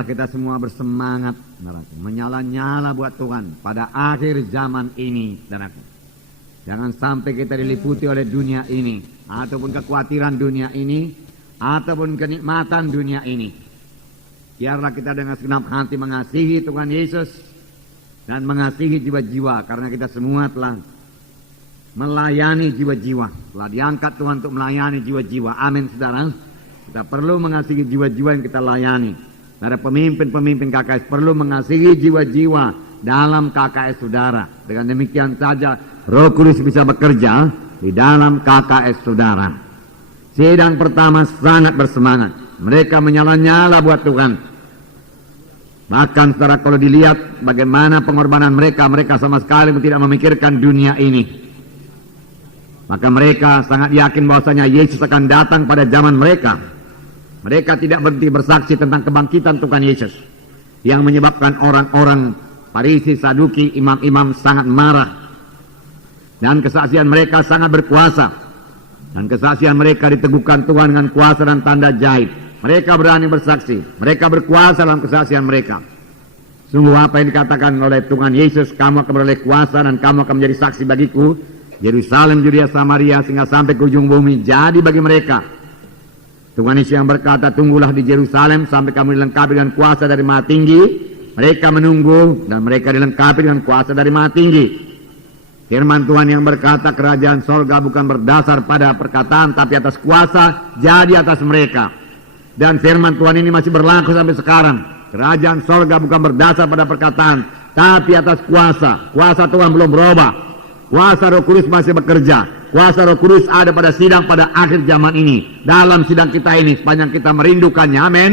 Biarlah kita semua bersemangat, saudaraku, menyala-nyala buat Tuhan pada akhir zaman ini, saudaraku. Jangan sampai kita diliputi oleh dunia ini, ataupun kekhawatiran dunia ini, ataupun kenikmatan dunia ini. Biarlah kita dengan segenap hati mengasihi Tuhan Yesus dan mengasihi jiwa-jiwa, karena kita semua telah melayani jiwa-jiwa, telah diangkat Tuhan untuk melayani jiwa-jiwa. Amin, saudara. Kita perlu mengasihi jiwa-jiwa yang kita layani. Para pemimpin-pemimpin KKS perlu mengasihi jiwa-jiwa dalam KKS saudara. Dengan demikian saja Roh Kudus bisa bekerja di dalam KKS saudara. Sidang pertama sangat bersemangat. Mereka menyala-nyala buat Tuhan. Bahkan saudara, kalau dilihat bagaimana pengorbanan mereka, mereka sama sekali tidak memikirkan dunia ini. Maka mereka sangat yakin bahwasanya Yesus akan datang pada zaman mereka. Mereka tidak berhenti bersaksi tentang kebangkitan Tuhan Yesus, yang menyebabkan orang-orang Farisi, Saduki, imam-imam sangat marah. Dan kesaksian mereka sangat berkuasa. Dan kesaksian mereka diteguhkan Tuhan dengan kuasa dan tanda jahit. Mereka berani bersaksi. Mereka berkuasa dalam kesaksian mereka. Sungguh apa yang dikatakan oleh Tuhan Yesus, kamu akan beroleh kuasa dan kamu akan menjadi saksi bagiku. Yerusalem, Yudea, Samaria, sehingga sampai ke ujung bumi. Jadi bagi mereka, Tuhan Yesus yang berkata, tunggulah di Yerusalem sampai kamu dilengkapi dengan kuasa dari Maha Tinggi. Mereka menunggu dan mereka dilengkapi dengan kuasa dari Maha Tinggi. Firman Tuhan yang berkata, kerajaan sorga bukan berdasar pada perkataan, tapi atas kuasa, jadi atas mereka. Dan firman Tuhan ini masih berlaku sampai sekarang. Kerajaan sorga bukan berdasar pada perkataan, tapi atas kuasa. Kuasa Tuhan belum berubah. Kuasa Roh Kudus masih bekerja. Kuasa Roh Kudus ada pada sidang pada akhir zaman ini. Dalam sidang kita ini, sepanjang kita merindukannya. Amin.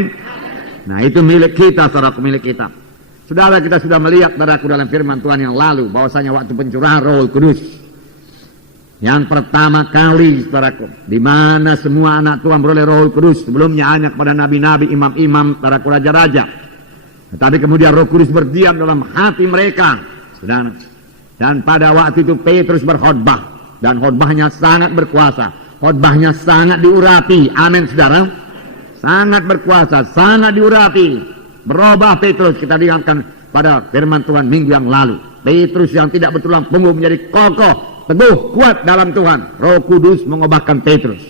Nah, itu milik kita, saudaraku, milik kita. Saudara, kita sudah melihat, saudaraku, dalam firman Tuhan yang lalu, bahwasanya waktu pencurahan Roh Kudus yang pertama kali, saudaraku, di mana semua anak Tuhan beroleh Roh Kudus. Sebelumnya hanya kepada nabi-nabi, imam-imam, saudaraku, raja-raja. Tetapi kemudian Roh Kudus berdiam dalam hati mereka, saudara. Dan pada waktu itu Petrus berkhotbah, dan khotbahnya sangat berkuasa, khotbahnya sangat diurapi. Amin, saudara. Sangat berkuasa, sangat diurapi. Berubah Petrus, kita lihatkan pada firman Tuhan minggu yang lalu. Petrus yang tidak bertulang punggung menjadi kokoh, teguh, kuat dalam Tuhan. Roh Kudus mengubahkan Petrus.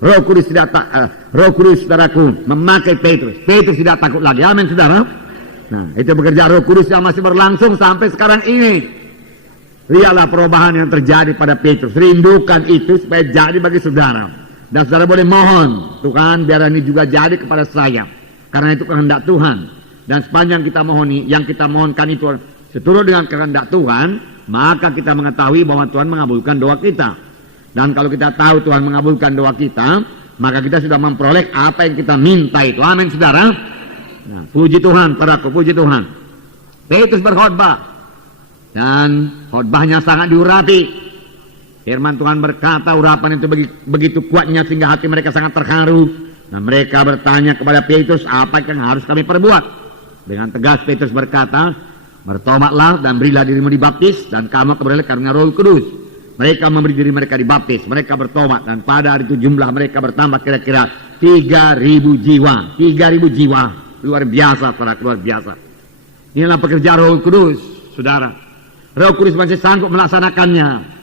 Roh Kudus Roh Kudus, saudaraku, memakai Petrus. Petrus tidak takut lagi. Amin, saudara. Nah, itu bekerja Roh Kudus yang masih berlangsung sampai sekarang ini. Lihatlah perubahan yang terjadi pada Petrus. Rindukan itu supaya jadi bagi saudara. Dan saudara boleh mohon, Tuhan biar ini juga jadi kepada saya. Karena itu kehendak Tuhan. Dan sepanjang kita mohoni, yang kita mohonkan itu seturut dengan kehendak Tuhan, maka kita mengetahui bahwa Tuhan mengabulkan doa kita. Dan kalau kita tahu Tuhan mengabulkan doa kita, maka kita sudah memperoleh apa yang kita minta itu. Amin, saudara. Nah, puji Tuhan, saudaraku, puji Tuhan. Petrus berkhotbah dan khotbahnya sangat diurapi. Firman Tuhan berkata, urapan itu begitu kuatnya sehingga hati mereka sangat terharu. Dan mereka bertanya kepada Petrus, apa yang harus kami perbuat? Dengan tegas Petrus berkata, bertobatlah dan berilah dirimu dibaptis dan kamu akan beroleh karunia Roh Kudus. Mereka memberi diri mereka dibaptis, mereka bertobat, dan pada hari itu jumlah mereka bertambah kira-kira 3.000 jiwa. 3.000 jiwa. Luar biasa, saudara, luar biasa. Inilah pekerjaan Roh Kudus, saudara. Roh Kudus masih sanggup melaksanakannya.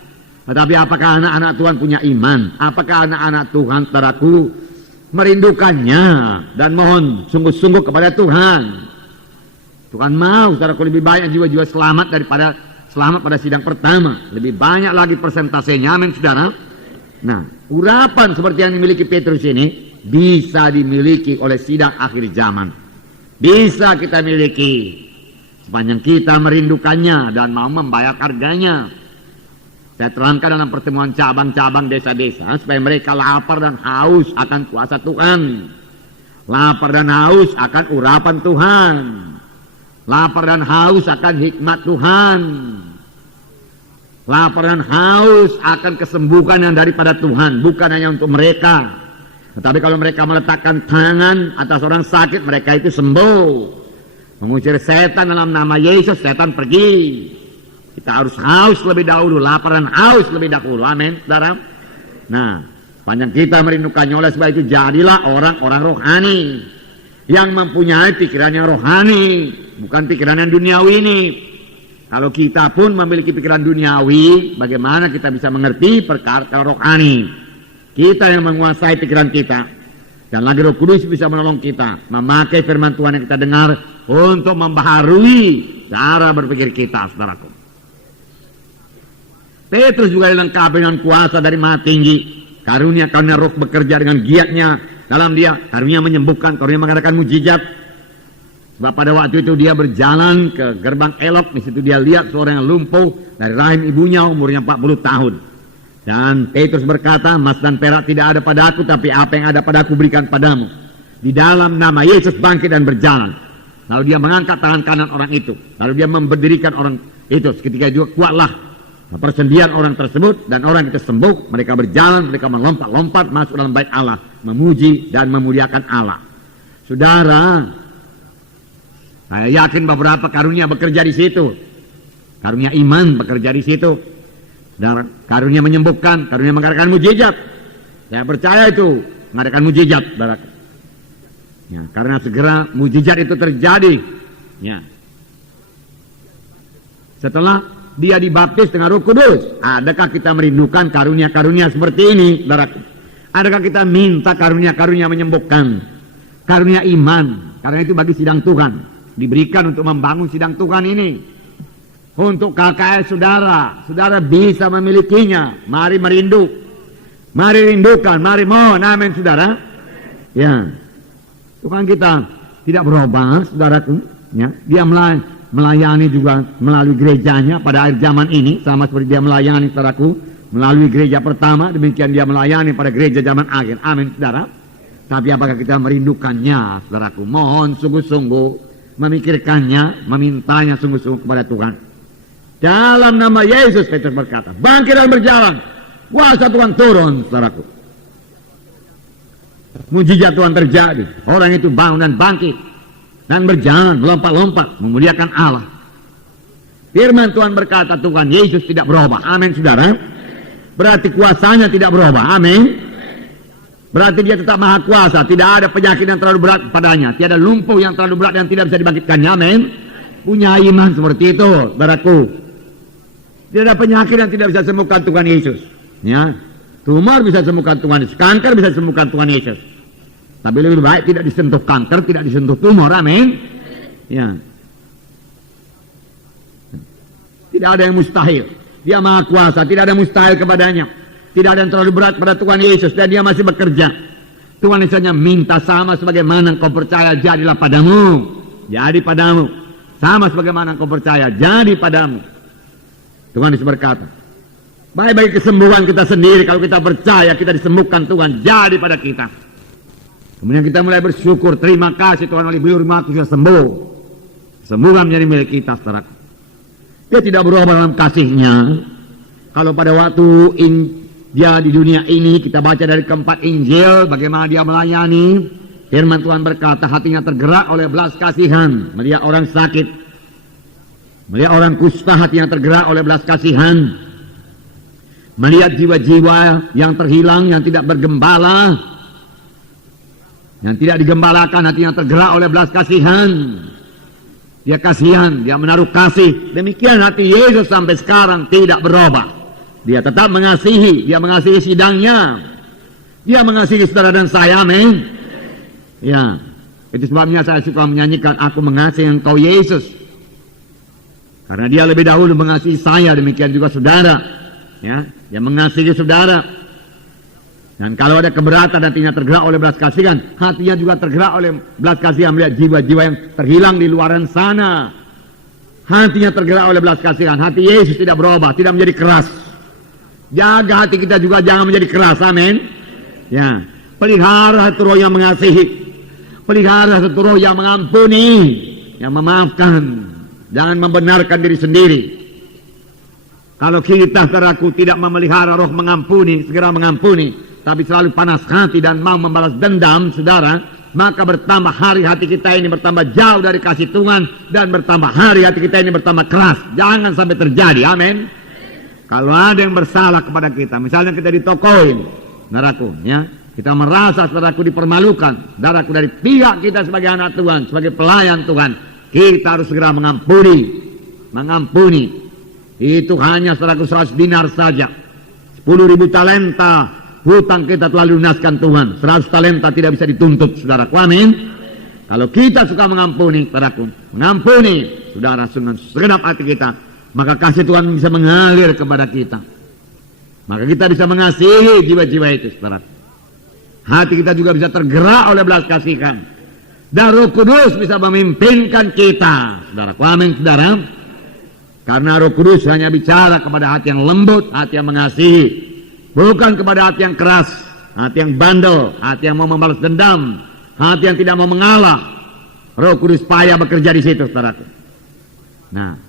Tetapi apakah anak-anak Tuhan punya iman? Apakah anak-anak Tuhan, saudaraku, merindukannya dan mohon sungguh-sungguh kepada Tuhan? Tuhan mau, saudaraku, lebih banyak jiwa-jiwa selamat daripada selamat pada sidang pertama. Lebih banyak lagi persentasenya, amin, saudara. Nah, urapan seperti yang dimiliki Petrus ini bisa dimiliki oleh sidang akhir zaman. Bisa kita miliki sepanjang kita merindukannya dan mau membayar harganya. Saya terangkan dalam pertemuan cabang-cabang desa-desa supaya mereka lapar dan haus akan kuasa Tuhan. Lapar dan haus akan urapan Tuhan. Lapar dan haus akan hikmat Tuhan. Lapar dan haus akan kesembuhan yang daripada Tuhan, bukan hanya untuk mereka. Tetapi kalau mereka meletakkan tangan atas orang sakit, mereka itu sembuh. Mengusir setan dalam nama Yesus, setan pergi. Kita harus haus lebih dahulu, lapar dan haus lebih dahulu. Amin, saudara. Nah, panjang kita merindukannya, oleh sebab itu jadilah orang-orang rohani. yang mempunyai pikiran yang rohani, bukan pikiran yang duniawi ini. Kalau kita pun memiliki pikiran duniawi, bagaimana kita bisa mengerti perkara rohani? Kita yang menguasai pikiran kita, dan lagi Roh Kudus bisa menolong kita memakai firman Tuhan yang kita dengar untuk membaharui cara berpikir kita, saudaraku. Petrus juga dilengkapi dengan kuasa dari Maha Tinggi, karunia Roh bekerja dengan giatnya dalam dia, karunia menyembuhkan, karunia mengadakan mujizat. Sebab pada waktu itu dia berjalan ke gerbang Elok, di situ dia lihat seorang yang lumpuh dari rahim ibunya, umurnya 40 tahun. Dan Petrus berkata, emas dan perak tidak ada pada aku, tapi apa yang ada pada aku berikan padamu. Di dalam nama Yesus bangkit dan berjalan. Lalu dia mengangkat tangan kanan orang itu, lalu dia memberdirikan orang itu. Seketika juga kuatlah persendian orang tersebut, dan orang itu sembuh. Mereka berjalan, mereka melompat-lompat masuk dalam bait Allah, memuji dan memuliakan Allah. Saudara, saya yakin beberapa karunia bekerja di situ. Karunia iman bekerja di situ. Dan karunia menyembuhkan, karunia mengadakan mujizat. Saya percaya itu mengadakan mujizat, saudara. Ya, karena segera mujizat itu terjadi. Ya. Setelah dia dibaptis dengan Roh Kudus, adakah kita merindukan karunia-karunia seperti ini, saudara? Adakah kita minta karunia-karunia menyembuhkan, karunia iman? Karena itu bagi sidang Tuhan diberikan untuk membangun sidang Tuhan ini. Untuk KKS saudara bisa memilikinya. Mari merindu, mari rindukan, mari mohon, amin saudara. Ya, Tuhan kita tidak berubah, saudaraku. Ya, dia melayani juga melalui gerejanya pada akhir zaman ini, sama seperti dia melayani, saudaraku, melalui gereja pertama, demikian dia melayani pada gereja zaman akhir, amin saudara. Tapi apakah kita merindukannya, saudaraku? Mohon sungguh-sungguh memikirkannya, memintanya sungguh-sungguh kepada Tuhan. Dalam nama Yesus, Petrus berkata, bangkit dan berjalan. Kuasa Tuhan turun, saudaraku. Mujizat Tuhan terjadi. Orang itu bangun dan bangkit dan berjalan, melompat-lompat, memuliakan Allah. Firman Tuhan berkata, Tuhan Yesus tidak berubah. Amin, saudara. Berarti kuasanya tidak berubah. Amin. Berarti dia tetap maha kuasa. Tidak ada penyakit yang terlalu berat padanya. Tiada lumpuh yang terlalu berat yang tidak bisa dibangkitkannya. Amin. Punya iman seperti itu, saudaraku. Tidak ada penyakit yang tidak bisa sembuhkan Tuhan Yesus. Ya, tumor bisa sembuhkan Tuhan Yesus. Kanker bisa sembuhkan Tuhan Yesus. Tapi lebih baik tidak disentuh kanker, tidak disentuh tumor. Amin. Ya. Tidak ada yang mustahil. Dia maha kuasa. Tidak ada yang mustahil kepadanya. Tidak ada yang terlalu berat pada Tuhan Yesus, dan dia masih bekerja. Tuhan Yesus hanya minta, sama sebagaimana engkau percaya, jadilah padamu. Jadi padamu. Sama sebagaimana engkau percaya, jadi padamu. Tuhan Yesus berkata, baik bagi kesembuhan kita sendiri, kalau kita percaya kita disembuhkan Tuhan, jadi pada kita. Kemudian kita mulai bersyukur, terima kasih Tuhan, oleh beliau rumahku sudah sembuh. Kesembuhan menjadi milik kita, saudara. Dia tidak berubah dalam kasihnya. Kalau pada waktu dia di dunia ini, kita baca dari keempat Injil bagaimana dia melayani. Firman Tuhan berkata, hatinya tergerak oleh belas kasihan melihat orang sakit, melihat orang kusta, hatinya tergerak oleh belas kasihan, melihat jiwa-jiwa yang terhilang, yang tidak bergembala, yang tidak digembalakan, hatinya tergerak oleh belas kasihan. Dia kasihan, dia menaruh kasih. Demikian hati Yesus sampai sekarang tidak berubah. Dia tetap mengasihi, dia mengasihi sidangnya, dia mengasihi saudara dan saya, amin. Ya, itu sebabnya saya suka menyanyikan, aku mengasihi engkau Yesus. Karena dia lebih dahulu mengasihi saya, demikian juga saudara. Ya, dia mengasihi saudara. Dan kalau ada keberatan, hatinya tergerak oleh belas kasihan, hatinya juga tergerak oleh belas kasihan melihat jiwa-jiwa yang terhilang di luaran sana. Hatinya tergerak oleh belas kasihan. Hati Yesus tidak berubah, tidak menjadi keras. Jaga hati kita juga jangan menjadi keras, amin. Ya, pelihara hati roh yang mengasihi, pelihara hati roh yang mengampuni, yang memaafkan, jangan membenarkan diri sendiri. Kalau kita, saudaraku, tidak memelihara roh mengampuni, segera mengampuni, tapi selalu panas hati dan mau membalas dendam, saudara, maka bertambah hari hati kita ini bertambah jauh dari kasih Tuhan, dan bertambah hari hati kita ini bertambah keras. Jangan sampai terjadi, amin. Kalau ada yang bersalah kepada kita, misalnya kita ditokoin, saudaraku, ya, kita merasa saudaraku dipermalukan, saudaraku dari pihak kita sebagai anak Tuhan, sebagai pelayan Tuhan, kita harus segera mengampuni. Itu hanya saudaraku 100 dinar saja, 10.000 talenta hutang kita telah lunaskan Tuhan. 100 talenta tidak bisa dituntut, saudaraku. Amin. Kalau kita suka mengampuni, saudaraku, mengampuni, saudara, dengan segenap hati kita, maka kasih Tuhan bisa mengalir kepada kita. Maka kita bisa mengasihi jiwa-jiwa itu, saudara. Hati kita juga bisa tergerak oleh belas kasihan. Dan Roh Kudus bisa memimpinkan kita, saudara. Amin, saudara. Karena Roh Kudus hanya bicara kepada hati yang lembut, hati yang mengasihi, bukan kepada hati yang keras, hati yang bandel, hati yang mau membalas dendam, hati yang tidak mau mengalah. Roh Kudus payah bekerja di situ, saudaraku. Nah,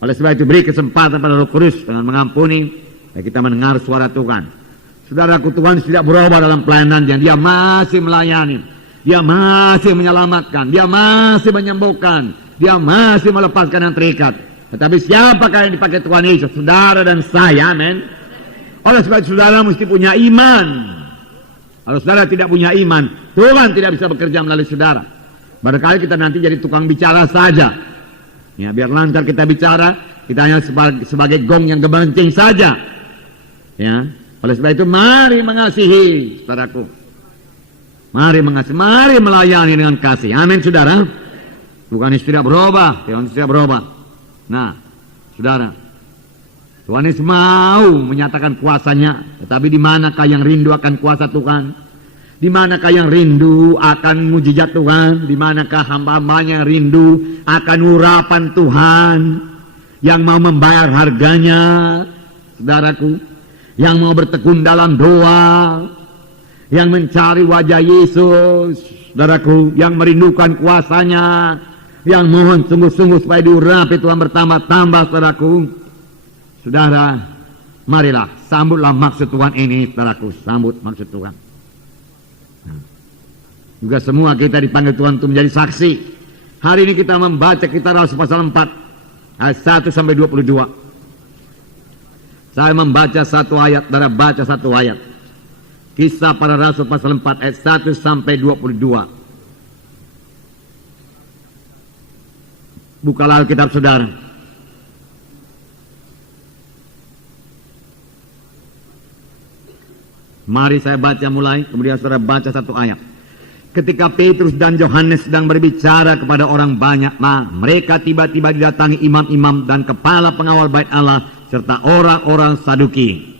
oleh sebab itu beri kesempatan pada Roh Kudus dengan mengampuni, dan kita mendengar suara Tuhan. Saudaraku, Tuhan tidak berubah dalam pelayanannya. Dia masih melayani, dia masih menyelamatkan, dia masih menyembuhkan, dia masih melepaskan yang terikat. Tetapi siapakah yang dipakai Tuhan Yesus? Saudara dan saya, amin. Oleh sebab itu saudara mesti punya iman. Kalau saudara tidak punya iman, Tuhan tidak bisa bekerja melalui saudara. Barangkali kita nanti jadi tukang bicara saja. Ya, biar lancar kita bicara, kita hanya sebagai gong yang gemencing saja. Ya, oleh sebab itu mari mengasihi, saudaraku. Mari mengasihi, mari melayani dengan kasih. Amin, saudara. Tuhan Yesus tidak berubah, Tuhan Yesus tidak berubah. Nah, saudara, Tuhan Yesus mau menyatakan kuasanya, tetapi di manakah yang rindu akan kuasa Tuhan? Di manakah yang rindu akan mujizat Tuhan? Di manakah hamba-hambanya yang rindu akan urapan Tuhan, yang mau membayar harganya, saudaraku? Yang mau bertekun dalam doa, yang mencari wajah Yesus, saudaraku, yang merindukan kuasanya, yang mohon sungguh-sungguh supaya diurapi Tuhan bertambah-tambah, saudaraku. Saudara, marilah sambutlah maksud Tuhan ini, saudaraku, sambut maksud Tuhan. Nah, juga semua kita dipanggil Tuhan untuk menjadi saksi. Hari ini kita membaca Kitab Rasul pasal 4 ayat 1 sampai 22. Saya membaca satu ayat, saudara baca satu ayat. Kisah Para Rasul pasal 4 ayat 1 sampai 22. Bukalah Alkitab saudara. Mari saya baca mulai, kemudian saudara baca satu ayat. Ketika Petrus dan Yohanes sedang berbicara kepada orang banyak, mereka tiba-tiba didatangi imam-imam dan kepala pengawal bait Allah serta orang-orang Saduki.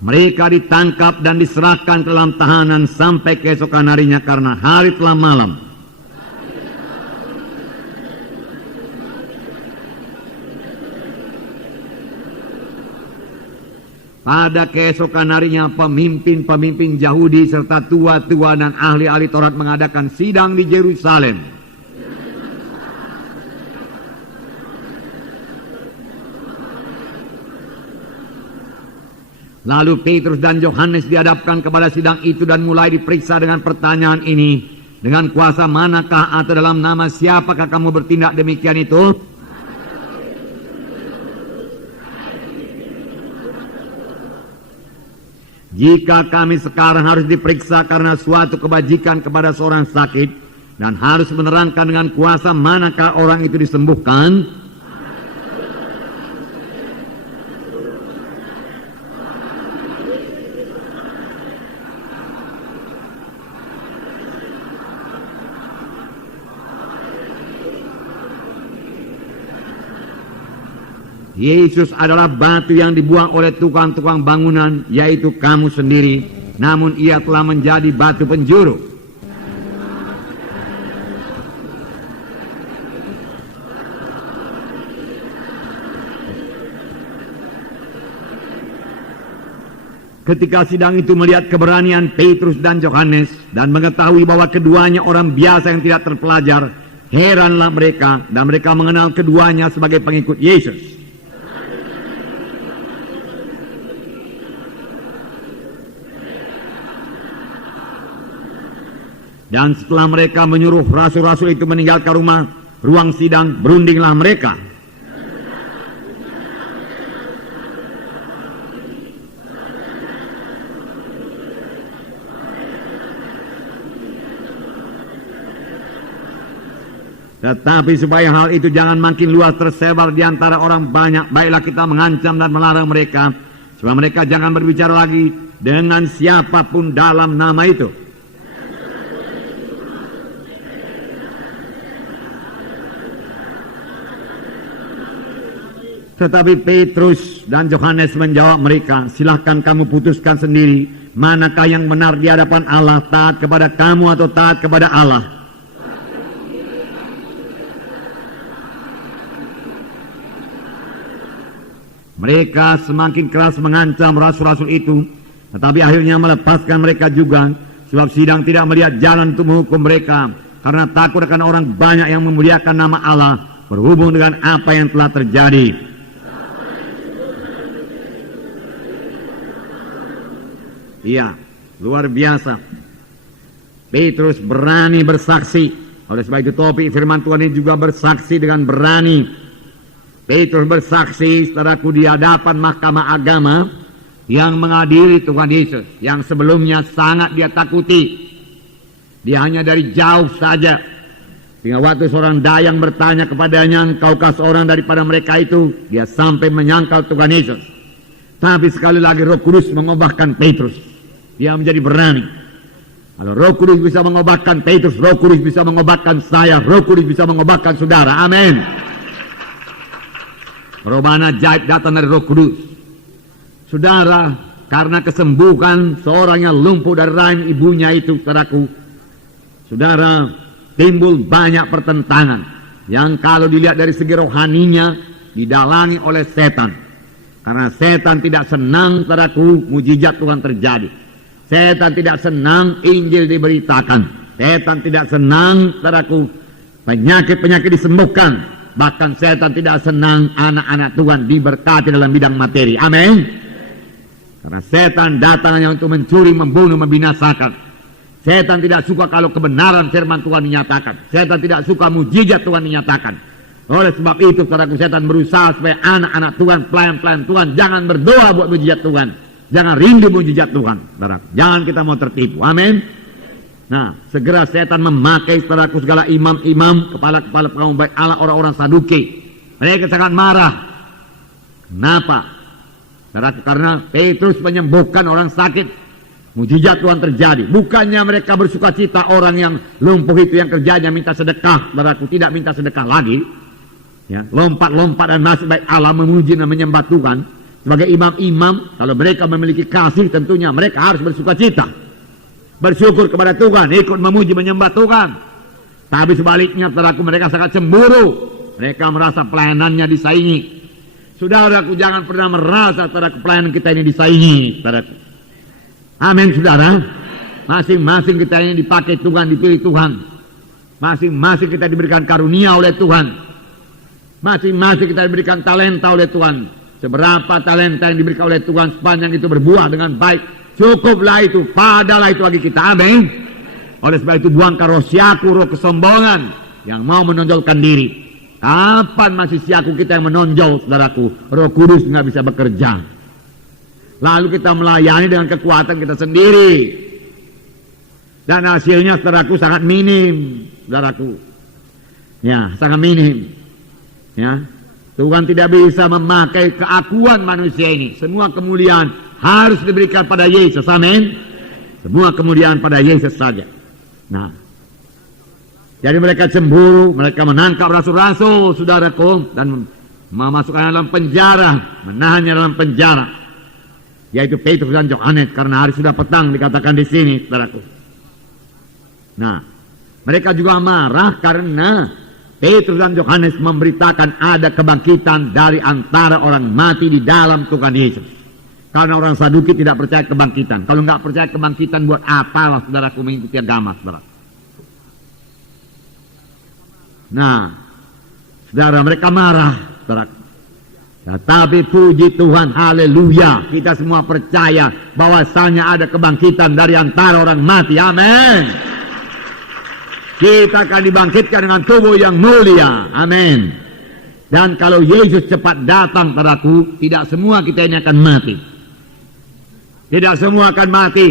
Mereka ditangkap dan diserahkan ke dalam tahanan sampai keesokan harinya karena hari telah malam. Pada keesokan harinya pemimpin-pemimpin Yahudi serta tua-tua dan ahli-ahli Taurat mengadakan sidang di Yerusalem. Lalu Petrus dan Yohanes dihadapkan kepada sidang itu dan mulai diperiksa dengan pertanyaan ini. Dengan kuasa manakah atau dalam nama siapakah kamu bertindak demikian itu? Jika kami sekarang harus diperiksa karena suatu kebajikan kepada seorang sakit dan harus menerangkan dengan kuasa manakah orang itu disembuhkan, Yesus adalah batu yang dibuang oleh tukang-tukang bangunan, yaitu kamu sendiri. Namun ia telah menjadi batu penjuru. Ketika sidang itu melihat keberanian Petrus dan Yohanes dan mengetahui bahwa keduanya orang biasa yang tidak terpelajar, heranlah mereka dan mereka mengenal keduanya sebagai pengikut Yesus. Dan setelah mereka menyuruh rasul-rasul itu meninggalkan rumah, ruang sidang, berundinglah mereka. Tetapi supaya hal itu jangan makin luas tersebar di antara orang banyak, baiklah kita mengancam dan melarang mereka, supaya mereka jangan berbicara lagi dengan siapapun dalam nama itu. Tetapi Petrus dan Yohanes menjawab mereka, silahkan kamu putuskan sendiri, manakah yang benar di hadapan Allah, taat kepada kamu atau taat kepada Allah. Mereka semakin keras mengancam rasul-rasul itu, tetapi akhirnya melepaskan mereka juga, sebab sidang tidak melihat jalan untuk menghukum mereka, karena takut akan orang banyak yang memuliakan nama Allah, berhubung dengan apa yang telah terjadi. Iya, luar biasa. Petrus berani bersaksi. Oleh sebab itu topik firman Tuhan ini juga bersaksi dengan berani. Petrus bersaksi, saudaraku, di hadapan mahkamah agama yang mengadili Tuhan Yesus, yang sebelumnya sangat dia takuti. Dia hanya dari jauh saja. Sehingga waktu seorang dayang bertanya kepadanya, engkaukah seorang daripada mereka itu? Dia sampai menyangkal Tuhan Yesus. Tapi sekali lagi Roh Kudus mengubahkan Petrus. Dia menjadi berani. Kalau Roh Kudus bisa mengubahkan Petrus, Roh Kudus bisa mengubahkan saya, Roh Kudus bisa mengubahkan saudara. Amin. Perubahan ajaib datang dari Roh Kudus. Saudara, karena kesembuhan seorang yang lumpuh dari rahim ibunya itu, saudaraku, saudara, timbul banyak pertentangan yang kalau dilihat dari segi rohaninya didalangi oleh setan. Karena setan tidak senang, saudaraku, mujizat Tuhan terjadi. Setan tidak senang Injil diberitakan. Setan tidak senang, saudaraku, penyakit-penyakit disembuhkan. Bahkan setan tidak senang anak-anak Tuhan diberkati dalam bidang materi. Amin. Karena setan datang hanya untuk mencuri, membunuh, membinasakan. Setan tidak suka kalau kebenaran firman Tuhan dinyatakan. Setan tidak suka mujizat Tuhan dinyatakan. Oleh sebab itu, saudaraku, setan berusaha supaya anak-anak Tuhan, pelayan-pelayan Tuhan, jangan berdoa buat mujizat Tuhan. Jangan rindu mujizat Tuhan, saudaraku. Jangan kita mau tertipu. Amin. Nah, segera setan memakai, saudaraku, segala imam-imam, kepala-kepala pengawal baik Allah, orang-orang Saduki. Mereka sangat marah. Kenapa? Saudaraku, karena Petrus menyembuhkan orang sakit. Mujizat Tuhan terjadi. Bukannya mereka bersuka cita orang yang lumpuh itu yang kerjanya minta sedekah, saudaraku, tidak minta sedekah lagi. Ya, lompat-lompat dan masuk baik Allah, memuji dan menyembah Tuhan. Sebagai imam-imam, kalau mereka memiliki kasih, tentunya mereka harus bersuka cita. Bersyukur kepada Tuhan, ikut memuji menyembah Tuhan. Tapi sebaliknya, saudaraku, mereka sangat cemburu. Mereka merasa pelayanannya disaingi. Saudaraku, jangan pernah merasa, saudaraku, pelayanan kita ini disaingi, saudaraku. Amin, saudara. Masing-masing kita ini dipakai Tuhan, dipilih Tuhan. Masing-masing kita diberikan karunia oleh Tuhan. Masing-masing kita diberikan talenta oleh Tuhan. Seberapa talenta yang diberikan oleh Tuhan, sepanjang itu berbuah dengan baik, cukuplah itu, padalah itu bagi kita. Amin. Oleh sebab itu buangkan roh siaku, roh kesombongan yang mau menonjolkan diri. Kapan masih siaku kita yang menonjol, saudaraku? Roh Kudus nggak bisa bekerja. Lalu kita melayani dengan kekuatan kita sendiri. Dan hasilnya, saudaraku, sangat minim, saudaraku. Ya, sangat minim. Ya, Tuhan tidak bisa memakai keakuan manusia ini. Semua kemuliaan harus diberikan pada Yesus. Amin. Semua kemuliaan pada Yesus saja. Nah, jadi mereka cemburu, mereka menangkap rasul-rasul, saudaraku, dan memasukkan dalam penjara, menahannya dalam penjara, yaitu Petrus dan Yohanes, karena hari sudah petang dikatakan di sini, saudaraku. Nah, mereka juga marah karena Petrus dan Yohanes memberitakan ada kebangkitan dari antara orang mati di dalam Tuhan Yesus. Karena orang Saduki tidak percaya kebangkitan. Kalau nggak percaya kebangkitan, buat apalah saudaraku mengikuti agama, saudara? Nah, saudara, mereka marah, saudara. Tetapi puji Tuhan, haleluya, kita semua percaya bahwasanya ada kebangkitan dari antara orang mati. Amin. Kita akan dibangkitkan dengan tubuh yang mulia. Amin. Dan kalau Yesus cepat datang padaku, tidak semua kita ini akan mati. Tidak semua akan mati.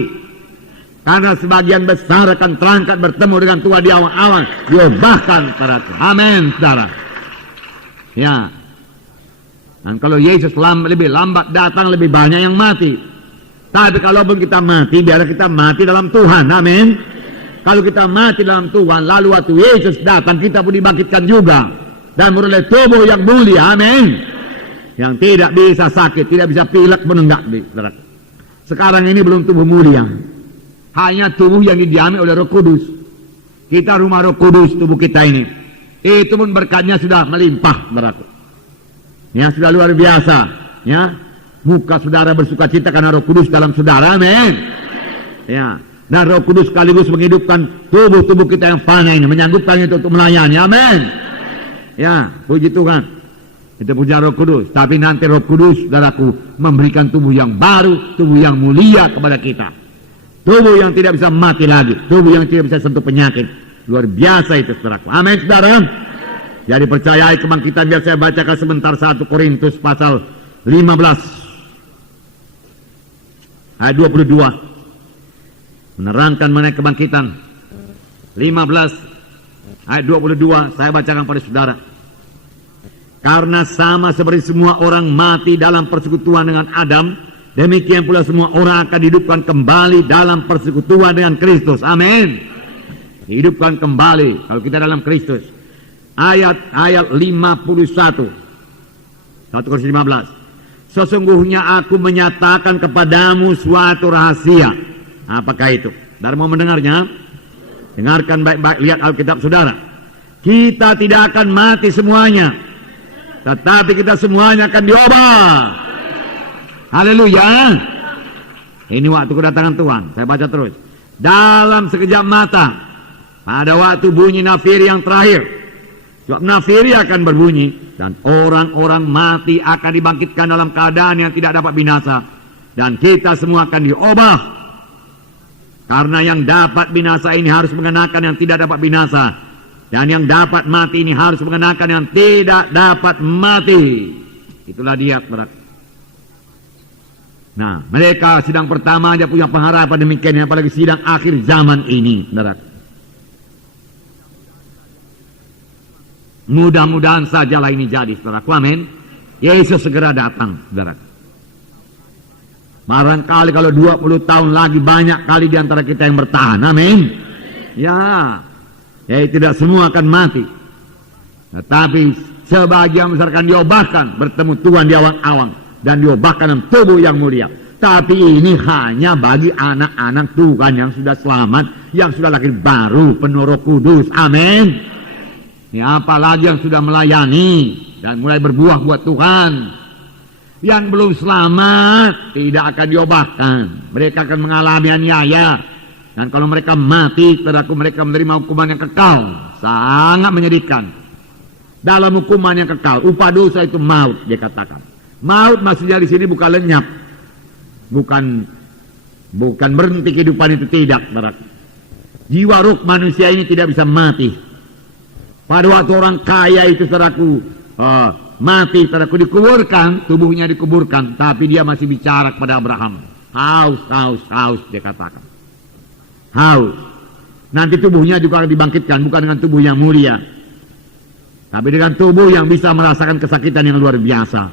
Karena sebagian besar akan terangkat bertemu dengan Tuhan di awal-awal. Diubahkan padaku. Amin, saudara. Ya. Dan kalau Yesus lebih lambat datang, lebih banyak yang mati. Tapi kalau pun kita mati, biarlah kita mati dalam Tuhan. Amin. Kalau kita mati dalam Tuhan, lalu waktu Yesus datang, kita pun dibangkitkan juga. Dan beroleh tubuh yang mulia, amin. Yang tidak bisa sakit, tidak bisa pilek menenggak. Sekarang ini belum tubuh mulia. Hanya tubuh yang didiami oleh Roh Kudus. Kita rumah Roh Kudus, tubuh kita ini. Itu pun berkatnya sudah melimpah, saudaraku. Ya, sudah luar biasa. Ya, muka saudara bersuka cita karena Roh Kudus dalam saudara, amin. Ya. Nah, Roh Kudus sekaligus menghidupkan tubuh-tubuh kita yang fana ini, menyanggupkan itu untuk melayani. Amin. Ya, puji Tuhan. Itu puja Roh Kudus. Tapi nanti Roh Kudus, saudaraku, memberikan tubuh yang baru, tubuh yang mulia kepada kita. Tubuh yang tidak bisa mati lagi, tubuh yang tidak bisa sentuh penyakit. Luar biasa itu, saudaraku. Amin, saudara. Jadi percayai kebangkitan. Biar saya bacakan sebentar 1 Korintus pasal 15 ayat 22. Menerangkan mengenai kebangkitan. 15 ayat 22 saya bacakan pada saudara. Karena sama seperti semua orang mati dalam persekutuan dengan Adam, demikian pula semua orang akan dihidupkan kembali dalam persekutuan dengan Kristus. Amin. Dihidupkan kembali kalau kita dalam Kristus. Ayat 51. 1 Korintus 15. Sesungguhnya aku menyatakan kepadamu suatu rahasia. Apakah itu? Saudara mau mendengarnya? Dengarkan baik-baik, lihat Alkitab saudara. Kita tidak akan mati semuanya, tetapi kita semuanya akan diubah. Haleluya. Ini waktu kedatangan Tuhan. Saya baca terus. Dalam sekejap mata, pada waktu bunyi nafiri yang terakhir. Sebab nafiri akan berbunyi, dan orang-orang mati akan dibangkitkan dalam keadaan yang tidak dapat binasa. Dan kita semua akan diubah. Karena yang dapat binasa ini harus mengenakan yang tidak dapat binasa. Dan yang dapat mati ini harus mengenakan yang tidak dapat mati. Itulah dia, saudara. Nah, mereka sidang pertama aja punya pengharapan demikian, apalagi sidang akhir zaman ini, saudara. Mudah-mudahan sajalah ini jadi, saudara. Amin. Yesus segera datang, saudara. Barangkali kalau 20 tahun lagi banyak kali di antara kita yang bertahan. Amin. Ya. Ya, tidak semua akan mati. Tetapi sebagian besar akan diubahkan bertemu Tuhan di awang-awang dan diubahkan dalam tubuh yang mulia. Tapi ini hanya bagi anak-anak Tuhan yang sudah selamat, yang sudah lahir baru, penuh Roh Kudus. Amin. Ya, apalagi yang sudah melayani dan mulai berbuah buat Tuhan. Yang belum selamat tidak akan diubahkan. Mereka akan mengalami aniaya. Dan kalau mereka mati, saudaraku, mereka menerima hukuman yang kekal. Sangat menyedihkan. Dalam hukuman yang kekal, upah dosa itu maut, dia katakan. Maut maksudnya di sini bukan lenyap. Bukan berhenti kehidupan itu, tidak, saudaraku. Jiwa ruh manusia ini tidak bisa mati. Pada waktu orang kaya itu, saudaraku, mati, saudaraku, dikuburkan, tubuhnya dikuburkan, tapi dia masih bicara kepada Abraham. Haus, dia katakan. Haus. Nanti tubuhnya juga akan dibangkitkan, bukan dengan tubuh yang mulia, tapi dengan tubuh yang bisa merasakan kesakitan yang luar biasa.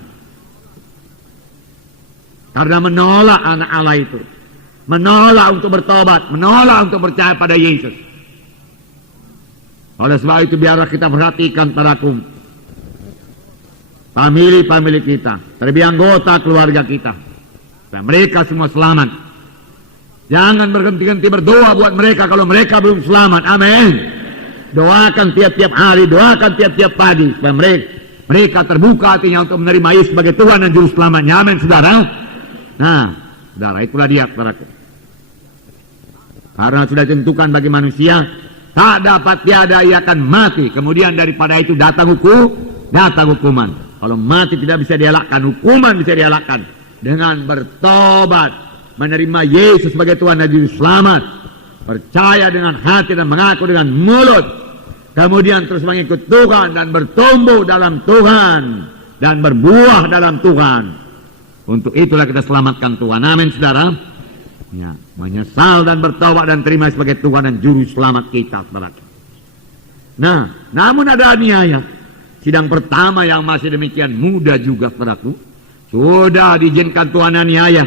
Karena menolak anak Allah itu, menolak untuk bertobat, menolak untuk percaya pada Yesus. Oleh sebab itu biarlah kita perhatikan, saudaraku, famili kita, terlebih anggota keluarga kita, dan mereka semua selamat. Jangan berhenti-henti berdoa buat mereka kalau mereka belum selamat. Amin. Doakan tiap-tiap hari, doakan tiap-tiap pagi supaya mereka terbuka hatinya untuk menerima Yesus sebagai Tuhan dan Juru Selamatnya. Amin, saudara. Nah, saudara, itulah dia, saudaraku. Karena sudah ditentukan bagi manusia, tak dapat tiada ia akan mati. Kemudian daripada itu datang hukuman. Kalau mati tidak bisa dielakkan, hukuman bisa dielakkan dengan bertobat, menerima Yesus sebagai Tuhan dan Juru Selamat. percaya dengan hati dan mengaku dengan mulut, kemudian terus mengikut Tuhan dan bertumbuh dalam Tuhan dan berbuah dalam Tuhan. Untuk itulah kita selamatkan Tuhan. Amin, saudara. Ya, menyesal dan bertobat dan terima sebagai Tuhan dan juru selamat kita, saudara. Nah, namun ada aniaya. Sidang pertama yang masih demikian mudah juga, saudaraku, sudah diizinkan Tuhan aniaya.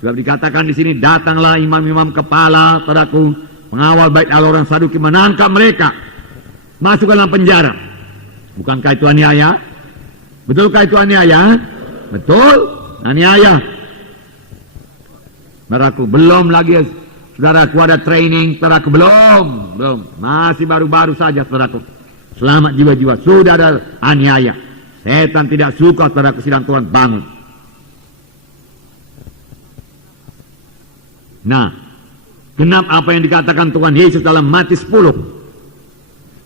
Sebab dikatakan di sini, datanglah imam-imam kepala, saudaraku, pengawal bait Allah orang Saduki, menangkap mereka, masuk ke dalam penjara. Bukankah itu aniaya? Betulkah itu aniaya? Betul, aniaya. Saudaraku, belum lagi, saudaraku, ada training, saudaraku, belum, masih baru-baru saja, saudaraku. Selamat jiwa-jiwa, sudah ada aniaya. Setan tidak suka, saudaraku, sidang Tuhan bangun. Nah, genap apa yang dikatakan Tuhan Yesus dalam Matius 10.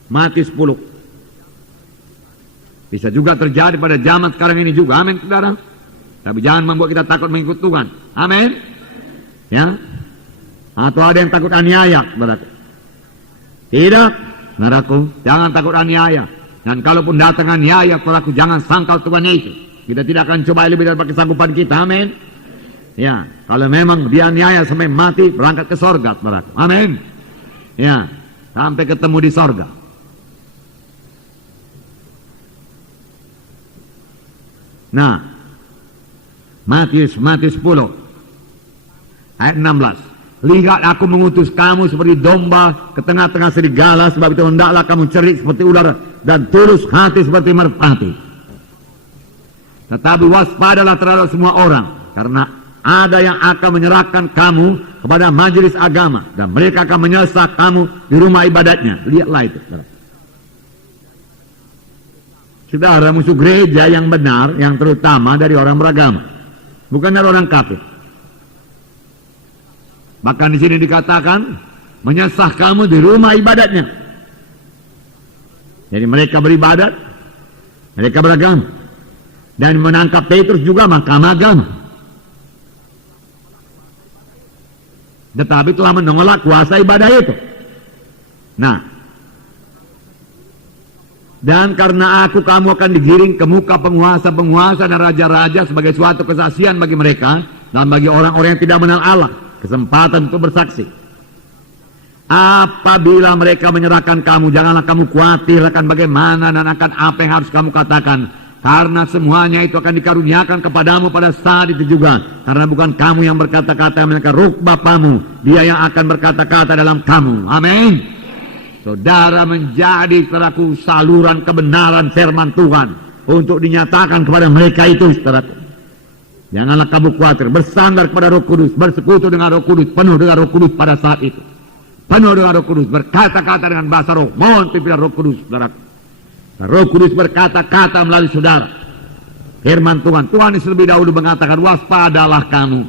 Matius 10. Bisa juga terjadi pada zaman sekarang ini juga, amin, saudara. Tapi jangan membuat kita takut mengikut Tuhan, amin. Ya, atau ada yang takut aniaya, saudaraku. Tidak, saudaraku, jangan takut aniaya. Dan kalaupun datang aniaya, saudaraku, jangan sangkal Tuhan Yesus. Kita tidak akan coba lebih daripada kesanggupan kita, amin. Ya, kalau memang dia aniaya sampai mati, berangkat ke sorga, saudaraku, amin. Ya, sampai ketemu di sorga. Nah, Matius 10 ayat 16. Lihat, aku mengutus kamu seperti domba ke tengah-tengah serigala, sebab itu hendaklah kamu cerdik seperti ular dan tulus hati seperti merpati. Tetapi waspadalah terhadap semua orang, karena ada yang akan menyerahkan kamu kepada majelis agama, dan mereka akan menyesah kamu di rumah ibadatnya. Lihatlah itu, saudara. Saudara, musuh gereja yang benar, yang terutama dari orang beragama, bukan dari orang kafir. Bahkan di sini dikatakan menyesah kamu di rumah ibadatnya. Jadi mereka beribadat, mereka beragama, dan menangkap Petrus juga mahkamah agama. Tetapi telah menolak kuasa ibadah itu. Nah, dan karena aku, kamu akan digiring ke muka penguasa-penguasa dan raja-raja sebagai suatu kesaksian bagi mereka dan bagi orang-orang yang tidak mengenal Allah, kesempatan untuk bersaksi. Apabila mereka menyerahkan kamu, janganlah kamu khawatir akan bagaimana dan akan apa yang harus kamu katakan, karena semuanya itu akan dikaruniakan kepadamu pada saat itu juga. Karena bukan kamu yang berkata-kata, melainkan Roh Bapamu, dia yang akan berkata-kata dalam kamu. Amin. Saudara menjadi, saudaraku, saluran kebenaran firman Tuhan untuk dinyatakan kepada mereka itu, saudaraku. Janganlah kamu khawatir, bersandar kepada Roh Kudus, bersekutu dengan Roh Kudus, penuh dengan Roh Kudus pada saat itu. Penuh dengan Roh Kudus, berkata-kata dengan bahasa roh, mohon pimpinan Roh Kudus, saudaraku. Roh Kudus berkata-kata melalui saudara. Firman Tuhan, Tuhan lebih dahulu mengatakan, waspadalah kamu,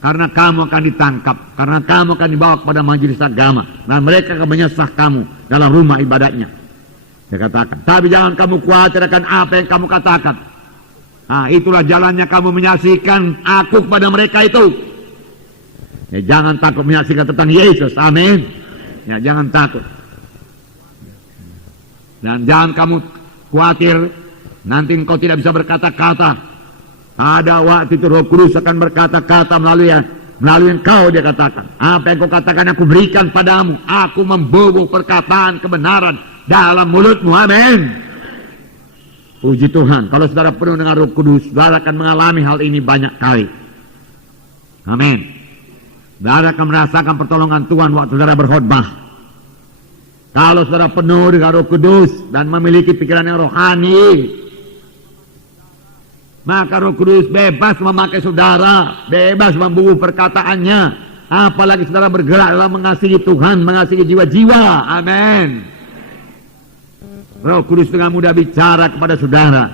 karena kamu akan ditangkap, karena kamu akan dibawa kepada majelis agama, dan mereka akan menyesah kamu dalam rumah ibadatnya. Dia katakan, tapi jangan kamu khawatir akan apa yang kamu katakan. Nah, itulah jalannya kamu menyaksikan aku kepada mereka itu. Ya, jangan takut menyaksikan tentang Yesus, amin. Ya, jangan takut. Dan jangan kamu khawatir nanti engkau tidak bisa berkata-kata. Pada waktu itu Roh Kudus akan berkata-kata melalui engkau, dia katakan. Apa yang kau katakan aku berikan padamu. Aku membobok perkataan kebenaran dalam mulutmu, amin. Puji Tuhan, kalau saudara penuh dengan Roh Kudus, saudara akan mengalami hal ini banyak kali. Amin. Saudara akan merasakan pertolongan Tuhan waktu saudara berkhotbah. Kalau saudara penuh dengan Roh Kudus dan memiliki pikiran yang rohani, maka Roh Kudus bebas memakai saudara, bebas membubuh perkataannya. Apalagi saudara bergerak dalam mengasihi Tuhan, mengasihi jiwa-jiwa. Amin. Roh Kudus dengan mudah bicara kepada saudara,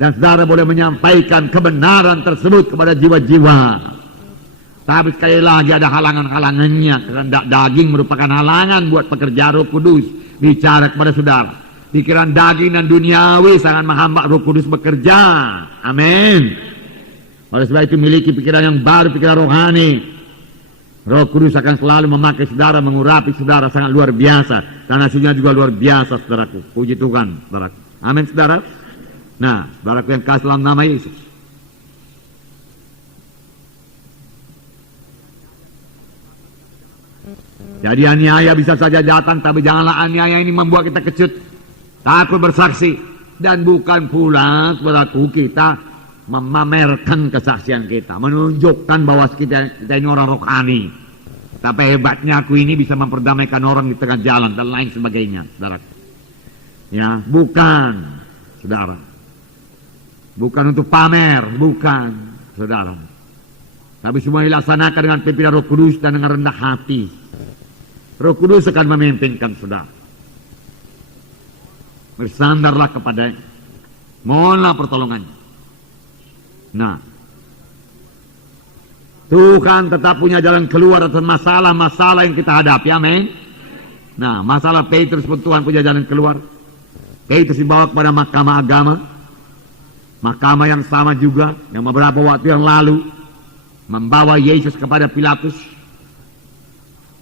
dan saudara boleh menyampaikan kebenaran tersebut kepada jiwa-jiwa. Tapi sekali lagi ada halangan-halangannya, karena daging merupakan halangan buat pekerjaan Roh Kudus bicara kepada saudara. Pikiran daging dan duniawi sangat menghambat Roh Kudus bekerja. Amin. Oleh sebab itu miliki pikiran yang baru, pikiran rohani. Roh Kudus akan selalu memakai saudara, mengurapi saudara sangat luar biasa. Dan hasilnya juga luar biasa, saudaraku. Puji Tuhan, saudaraku. Amin, saudara. Nah, saudaraku yang kasih dalam nama Yesus. Jadi aniaya bisa saja datang, tapi janganlah aniaya ini membuat kita kecut, takut bersaksi. Dan bukan pula, saudaraku, kita memamerkan kesaksian kita, menunjukkan bahwa kita ini orang rohani. Tapi hebatnya aku ini bisa memperdamaikan orang di tengah jalan dan lain sebagainya, saudara. Ya, bukan, saudara. Bukan untuk pamer, bukan, saudara. Tapi semua dilaksanakan dengan pimpinan Roh Kudus dan dengan rendah hati. Roh Kudus akan memimpinkan saudara. Bersandarlah kepadanya. Mohonlah pertolongannya. Nah, Tuhan tetap punya jalan keluar atas masalah-masalah yang kita hadapi, amin. Nah, masalah Petrus pun Tuhan punya jalan keluar. Petrus dibawa kepada mahkamah agama, mahkamah yang sama juga yang beberapa waktu yang lalu membawa Yesus kepada Pilatus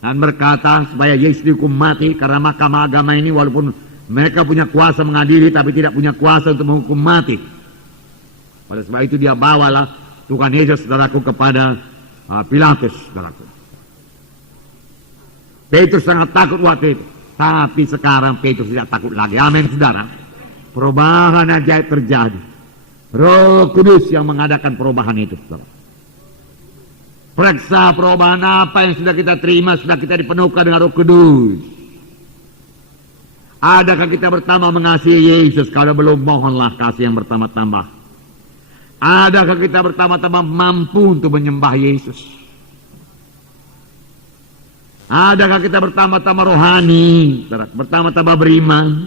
dan berkata supaya Yesus dihukum mati, karena mahkamah agama ini walaupun mereka punya kuasa mengadili tapi tidak punya kuasa untuk menghukum mati. Pada sebab itu dia bawalah Tuhan Yesus, saudaraku, kepada Pilatus, saudaraku. Petrus sangat takut waktu itu, tapi sekarang Petrus tidak takut lagi. Amin, saudara. Perubahan ajaib terjadi. Roh Kudus yang mengadakan perubahan itu, saudara. Periksa perubahan apa yang sudah kita terima, sudah kita dipenuhkan dengan Roh Kudus. Adakah kita bertambah mengasihi Yesus? Kalau belum, mohonlah kasih yang bertambah-tambah. Adakah kita bertambah-tambah mampu untuk menyembah Yesus? Adakah kita bertambah-tambah rohani, bertambah-tambah beriman?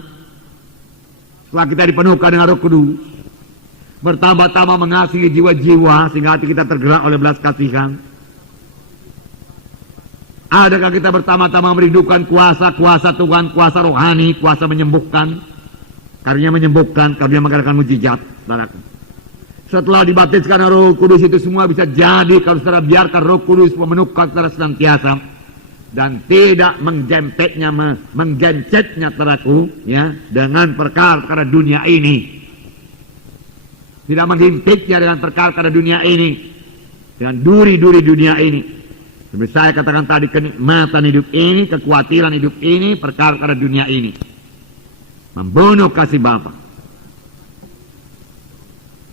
Setelah kita dipenuhkan dengan Roh Kudus, bertambah-tambah mengasihi jiwa-jiwa sehingga hati kita tergerak oleh belas kasihan. Adakah kita bertambah-tambah merindukan kuasa-kuasa Tuhan, kuasa rohani, kuasa menyembuhkan? Karunia menyembuhkan, karunia mengadakan mujizat, saudaraku. Setelah dibaptiskan Roh Kudus itu semua bisa jadi kalau saudara biarkan Roh Kudus memenuhkan saudara senantiasa dan tidak menggencetnya, saudaraku, ya, dengan perkara dunia ini. Tidak menghimpitnya dengan perkara dunia ini, dengan duri-duri dunia ini. Seperti saya katakan tadi, kenikmatan hidup ini, kekhawatiran hidup ini, perkara dunia ini membunuh kasih Bapa.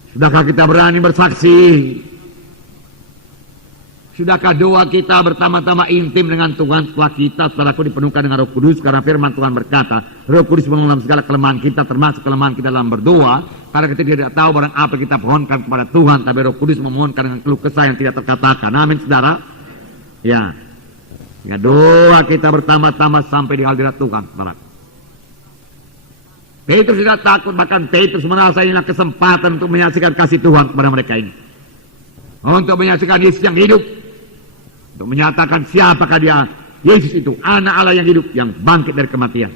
Sudahkah kita berani bersaksi? Sudahkah doa kita bertambah-tambah intim dengan Tuhan setelah kita, saudaraku, dipenuhkan dengan Roh Kudus? Karena firman Tuhan berkata, Roh Kudus mengulang segala kelemahan kita, termasuk kelemahan kita dalam berdoa. Karena kita tidak tahu barang apa kita pohonkan kepada Tuhan, tapi Roh Kudus memohonkan dengan keluh kesah yang tidak terkatakan. Amin, saudara. Ya, doa kita bertambah-tambah sampai di hadirat Tuhan, saudara. Petrus tidak takut, bahkan Petrus merasa inilah kesempatan untuk menyaksikan kasih Tuhan kepada mereka ini, untuk menyaksikan Yesus yang hidup, untuk menyatakan siapakah dia. Yesus itu anak Allah yang hidup, yang bangkit dari kematian.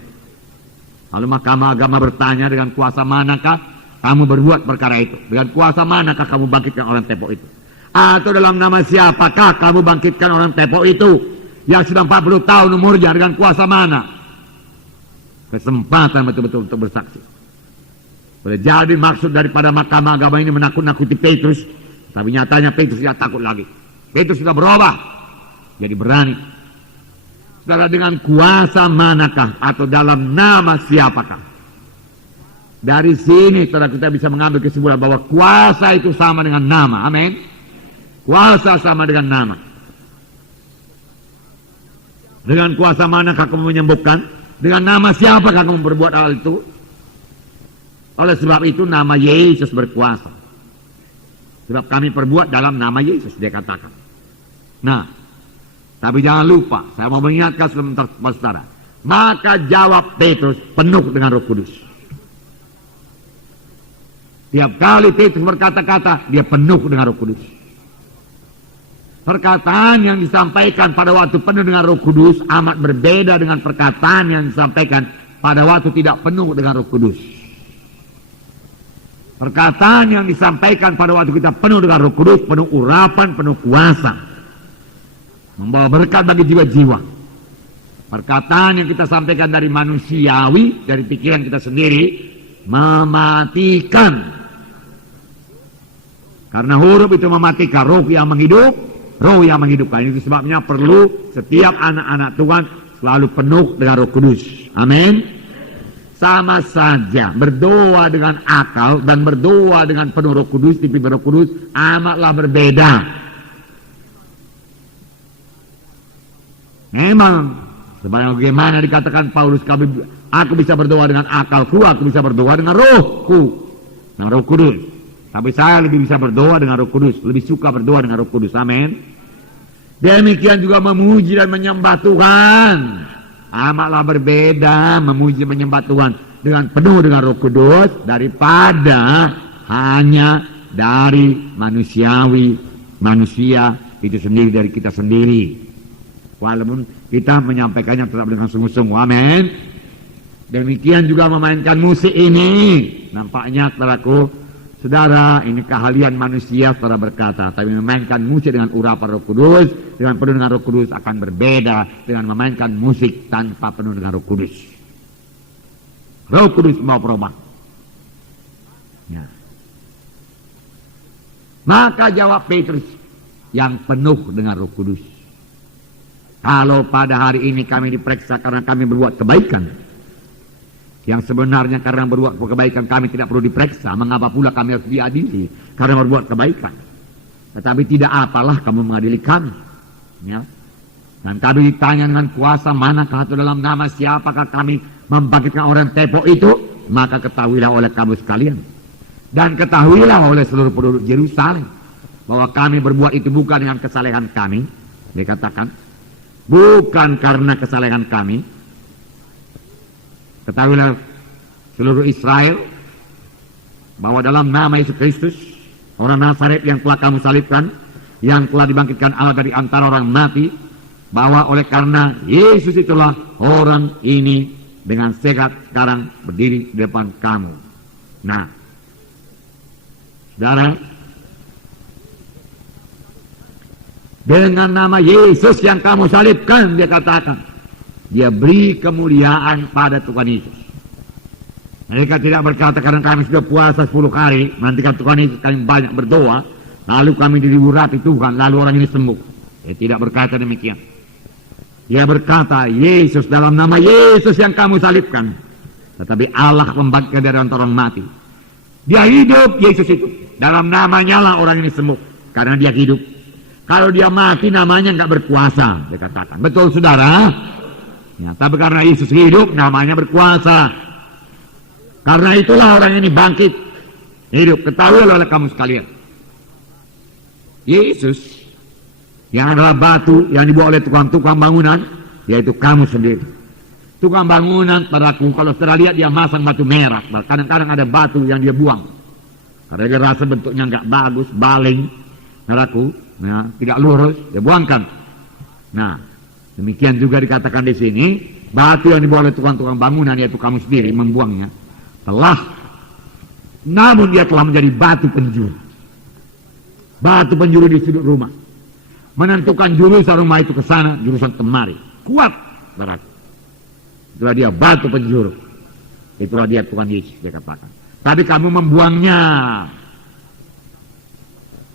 Lalu mahkamah agama bertanya, dengan kuasa manakah kamu berbuat perkara itu? Dengan kuasa manakah kamu bangkitkan orang tepok itu? Atau dalam nama siapakah kamu bangkitkan orang tepok itu yang sudah 40 tahun umurnya? Dengan kuasa mana? Kesempatan betul-betul untuk bersaksi. Boleh jadi maksud daripada mahkamah agama ini menakut-nakuti Petrus, tapi nyatanya Petrus tidak takut lagi. Petrus sudah berubah, jadi berani. Saudara, dengan kuasa manakah atau dalam nama siapakah? Dari sini saudara kita bisa mengambil kesimpulan bahwa kuasa itu sama dengan nama. Amin. Kuasa sama dengan nama. Dengan kuasa manakah kamu menyembuhkan? Dengan nama siapakah kamu berbuat hal itu? Oleh sebab itu nama Yesus berkuasa. Sebab kami perbuat dalam nama Yesus, dia katakan. Nah, tapi jangan lupa, saya mau mengingatkan sebentar, saudara. Maka jawab Petrus penuh dengan Roh Kudus. Tiap kali Petrus berkata-kata, dia penuh dengan Roh Kudus. Perkataan yang disampaikan pada waktu penuh dengan Roh Kudus amat berbeda dengan perkataan yang disampaikan pada waktu tidak penuh dengan Roh Kudus. Perkataan yang disampaikan pada waktu kita penuh dengan Roh Kudus, penuh urapan, penuh kuasa. membawa berkat bagi jiwa-jiwa. Perkataan yang kita sampaikan dari manusiawi, dari pikiran kita sendiri, mematikan. Karena huruf itu mematikan, roh yang menghidup, roh yang menghidupkan. Itu sebabnya perlu setiap anak-anak Tuhan selalu penuh dengan Roh Kudus. Amin. Sama saja berdoa dengan akal dan berdoa dengan penuh Roh Kudus, dipimpin Roh Kudus, amatlah berbeda. Memang sebagaimana dikatakan Paulus, aku bisa berdoa dengan akalku, aku bisa berdoa dengan rohku, dengan Roh Kudus. Tapi saya lebih bisa berdoa dengan Roh Kudus, lebih suka berdoa dengan Roh Kudus. Amin. Demikian juga memuji dan menyembah Tuhan. Amatlah berbeda memuji menyembah Tuhan dengan penuh dengan Roh Kudus daripada hanya dari manusia itu sendiri, dari kita sendiri. Walaupun kita menyampaikannya tetap dengan sungguh-sungguh. Amin. Demikian juga memainkan musik ini. Nampaknya saudaraku, saudara, ini keahlian manusia saudara berkata, tapi memainkan musik dengan urapan Roh Kudus, dengan penuh dengan Roh Kudus akan berbeda dengan memainkan musik tanpa penuh dengan Roh Kudus. Roh Kudus mau perubahan. Ya. Maka jawab Petrus, yang penuh dengan Roh Kudus. Kalau pada hari ini kami diperiksa karena kami berbuat kebaikan, yang sebenarnya karena berbuat kebaikan kami tidak perlu diperiksa, mengapa pula kami harus diadili karena berbuat kebaikan? Tetapi tidak apalah kamu mengadili kami, ya. Dan kami ditanya dengan kuasa manakah atau dalam nama siapakah kami membangkitkan orang tepok itu, maka ketahuilah oleh kamu sekalian dan ketahuilah oleh seluruh penduduk Yerusalem bahwa kami berbuat itu bukan dengan kesalehan kami. Dikatakan bukan karena kesalehan kami. Ketahuilah seluruh Israel bahwa dalam nama Yesus Kristus, orang Nazaret yang telah kamu salibkan, yang telah dibangkitkan Allah dari antara orang mati, bahwa oleh karena Yesus itulah orang ini dengan sehat sekarang berdiri di depan kamu. Nah, saudara, dengan nama Yesus yang kamu salibkan, dia katakan, dia beri kemuliaan pada Tuhan Yesus. Mereka tidak berkata karena kami sudah puasa 10 hari, nanti kan Tuhan Yesus kami banyak berdoa, lalu kami diurapi Tuhan, lalu orang ini sembuh. Dia tidak berkata demikian. Dia berkata, Yesus, dalam nama Yesus yang kamu salibkan. Tetapi Allah membangkitkan dari antara orang mati. Dia hidup, Yesus itu. Dalam namanya lah orang ini sembuh, karena dia hidup. Kalau dia mati namanya nggak berkuasa, dia katakan. Betul saudara? Ya, tapi karena Yesus hidup namanya berkuasa. Karena itulah orang ini bangkit hidup. Ketahui oleh kamu sekalian, Yesus yang adalah batu yang dibawa oleh tukang-tukang bangunan, yaitu kamu sendiri. Tukang bangunan padaku, kalau saudara lihat dia masang batu merah, kadang-kadang ada batu yang dia buang karena dia rasa bentuknya nggak bagus, baling, saudaraku, ya, tidak lurus, dia buangkan. Nah, demikian juga dikatakan di sini, batu yang dibawa oleh tukang-tukang bangunan, yaitu kamu sendiri, membuangnya. Namun dia telah menjadi batu penjuru. Batu penjuru di sudut rumah. Menentukan jurusan rumah itu ke sana, jurusan kemari. Kuat, saudaraku. Itulah dia batu penjuru. Itulah dia Tuhan Yesus, dia katakan. Tapi kamu membuangnya.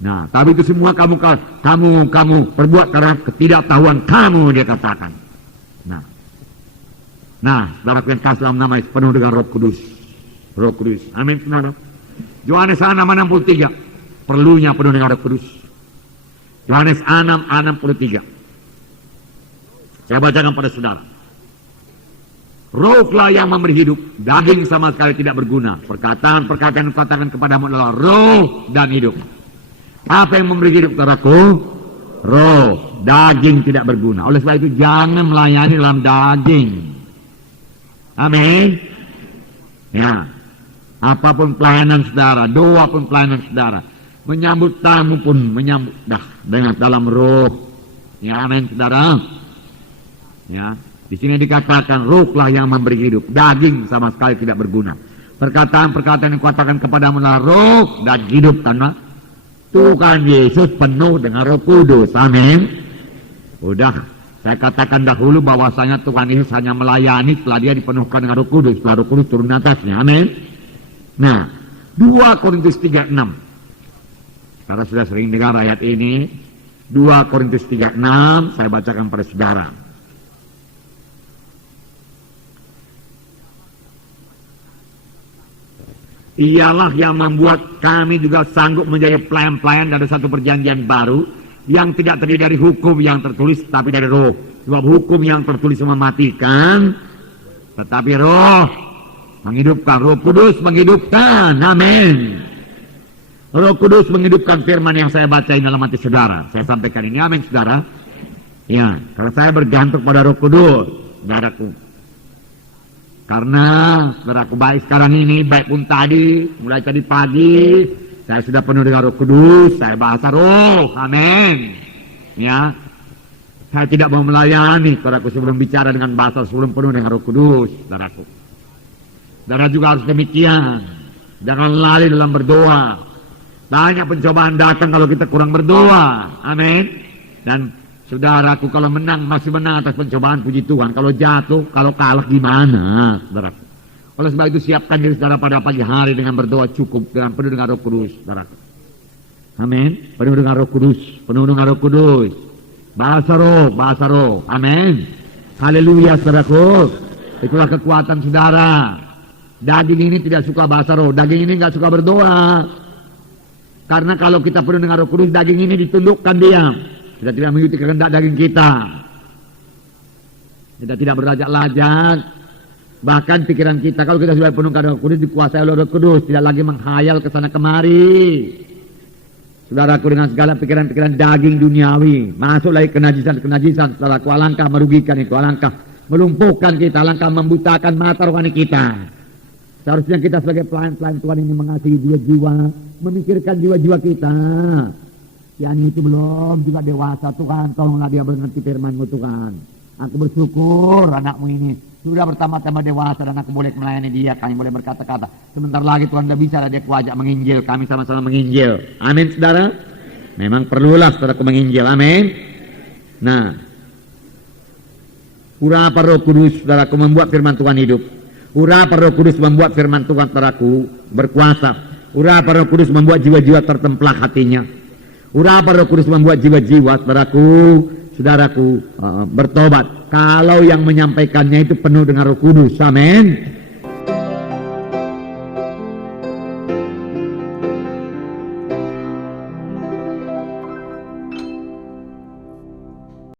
Nah, tapi itu semua kamu perbuat karena ketidaktahuan kamu, dia katakan. Nah, saudaraku yang kasih dalam nama Yesus, penuh dengan Roh Kudus. Roh Kudus. Amin, saudara. Yohanes 6:63. Perlunya penuh dengan Roh Kudus. Yohanes 6:63. Saya bacakan pada saudara. Rohlah yang memberi hidup, daging sama sekali tidak berguna. Perkataan yang dikatakan kepadamu adalah roh dan hidup. Apa yang memberi hidup, saudaraku? Roh, daging tidak berguna. Oleh sebab itu jangan melayani dalam daging. Amin. Ya, apapun pelayanan saudara, doa pun pelayanan saudara, menyambut tamu pun menyambut dengan dalam roh. Ya, amin saudara. Ya, di sini dikatakan rohlah yang memberi hidup, daging sama sekali tidak berguna. Perkataan-perkataan yang katakan kepadamu adalah roh dan hidup, karena Tuhan Yesus penuh dengan Roh Kudus. Amin. Udah, saya katakan dahulu bahwasanya Tuhan Yesus hanya melayani setelah dia dipenuhkan dengan Roh Kudus, setelah Roh Kudus turun atasnya. Amin. Nah, 2 Korintus 3:6. Saudara sudah sering dengar ayat ini. 2 Korintus 3:6 saya bacakan pada saudara. Ialah yang membuat kami juga sanggup menjadi pelayan-pelayan dari satu perjanjian baru yang tidak terdiri dari hukum yang tertulis tapi dari roh. Sebab hukum yang tertulis mematikan, tetapi roh menghidupkan. Roh Kudus menghidupkan. Amin. Roh Kudus menghidupkan firman yang saya bacain dalam hati saudara. Saya sampaikan ini. Amin saudara. Ya, kalau saya bergantung pada Roh Kudus, saudaraku. Karena saudaraku baik sekarang ini, baik pun tadi, mulai tadi pagi, saya sudah penuh dengan Roh Kudus, saya bahasa roh, amin. Ya, saya tidak mau melayani, saudaraku, sebelum bicara dengan bahasa, sebelum penuh dengan Roh Kudus, saudaraku. Saudara juga harus demikian, jangan lalai dalam berdoa. Banyak pencobaan datang kalau kita kurang berdoa, amin. Dan saudaraku, kalau menang masih menang atas pencobaan, puji Tuhan. Kalau jatuh, kalau kalah gimana, saudaraku? Oleh sebab itu siapkan diri saudara pada pagi hari dengan berdoa cukup, dengan penuh dengan Roh Kudus, saudaraku. Amin. Penuh dengan Roh Kudus, penuh dengan Roh Kudus. Bahasa roh, amin. Haleluya, saudaraku. Itulah kekuatan saudara. Daging ini tidak suka bahasa roh, daging ini nggak suka berdoa. Karena kalau kita penuh dengan Roh Kudus, daging ini ditundukkan diam. Kita tidak mengikuti kehendak daging kita. Kita tidak berlajak-lajak. Bahkan pikiran kita, kalau kita sudah penuh dengan Roh Kudus, dikuasai oleh Roh Kudus, tidak lagi menghayal ke sana kemari. Saudaraku, dengan segala pikiran-pikiran daging duniawi, masuk lagi kenajisan-kenajisan, saudaraku, alangkah merugikan itu, alangkah melumpuhkan kita, alangkah membutakan mata rohani kita. Seharusnya kita sebagai pelayan-pelayan Tuhan ini mengasihi jiwa-jiwa, memikirkan jiwa-jiwa kita. Yang itu belum juga dewasa, Tuhan tolonglah dia mengerti firman-Mu, Tuhan. Aku bersyukur anakmu ini sudah pertama-tama dewasa dan aku boleh melayani dia, kami boleh berkata-kata. Sebentar lagi Tuhan sudah bisa dia kuajak menginjil, kami sama-sama menginjil. Amin saudara. Memang perlulah saudaraku menginjil, amin. Nah, urapan Roh Kudus saudaraku membuat firman Tuhan hidup. Urapan Roh Kudus membuat firman Tuhan saudaraku berkuasa. Urapan Roh Kudus membuat jiwa-jiwa tertemplah hatinya. Urapan Roh Kudus membuat jiwa-jiwa saudaraku bertobat. Kalau yang menyampaikannya itu penuh dengan Roh Kudus, amin.